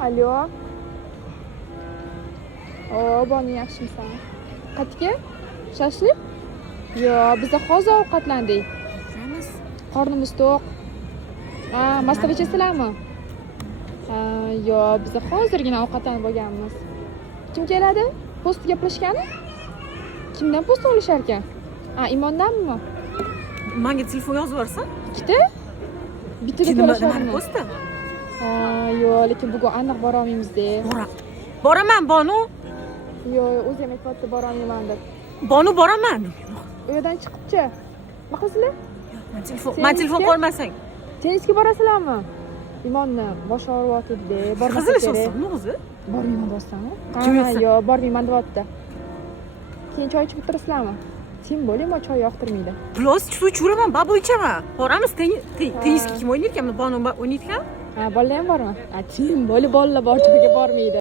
Alo. Boni, yaxshimisan? Qayerga? Shashlik? Yo'q, biz hozir ovqatlandik. Qornimiz to'q. Maktabga chiqsizlarmi? Yo'q, biz hozirgina ovqatlanib bo'lganmiz. Kim keladi? Post gaplashgani? Kimdan post olishar ekan? Imondanmi? Menga telefon yozib yuborsan? Ikkita? Bittada to'lashadimi? Posta? Yo'q, lekin bugun aniq bora olmaymiz-da. Boraman, Bonu. Yo'q, o'zim aytibdi bora olmayman deb. Bonu boraman. U yerdan chiqibchi. Nima qilasizlar? Men telefon qo'ymasang. Tennisga borasizlarmi? Imonni bosh og'riyotdi-da. Bormasa kerak. Qizilishsan, o'zi? Bormayman deyapsanmi? Kim aytsa? Yo'q, bormayman deyapti. Keyin choy ichib o'tirasizlarmi? Tim bo'lma, choy yoqtirmaydi. Plus suv ichaman, babu ichaman. Boramiz, tennisga kim o'ynayotgan? Bonu o'ynayotgan? Bolalar ham bormi? Tim bolalar bor joyga bormaydi.